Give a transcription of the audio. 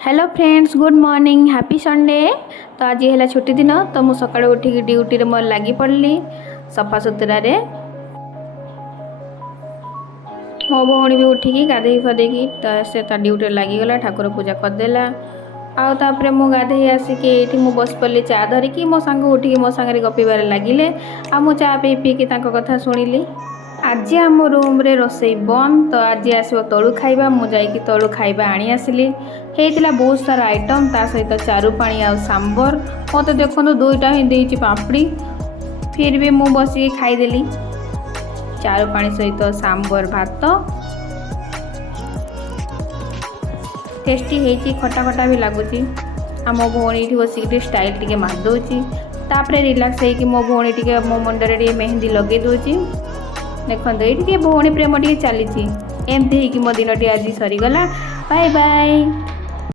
Hello friends, good morning, happy Sunday. तो आज है छुट्टी दिन, तो मुझे सकाळु उठिक ड्यूटी मोर लगी पड़ली सफा सुतुरा रे। मो भौणी भी उठिकी गाधे फदेकी से ड्यूटी लगिगला, ठाकुर पूजा करदेला। आउे मु गाधे आसिकी ये बस पड़ी चा धरिकी मो सांग उठिकी मो सांगे गपिबार लगिले। आ चा पी पीकी कथा शुणिली। आज आम रूम रे रोसई बंद, तो आज आसो तलू खाइबा। मु जाइकी तलू खाइबा आनी आसिली। हेतिला बहुत सारा आइटम, ता सहित चारू पानी आ सांबर। मत देखो दुईटा ही देइची पापड़ी, फिर भी मु बसी खाईदेली। चारू पानी सहित सांबर भात टेस्टी हेची, खटा खटा भी लगुची। आ मो भौणी बसिक स्टाइल टिके मार दउची। तापरे रिलैक्स होइकी मो भौणी टिके मो मुंडरे टिके मेहंदी लगे दउची। देखो ये भौणी प्रेम टिके चली एमती हो मो दिन टी आज सरीगला। Bye bye.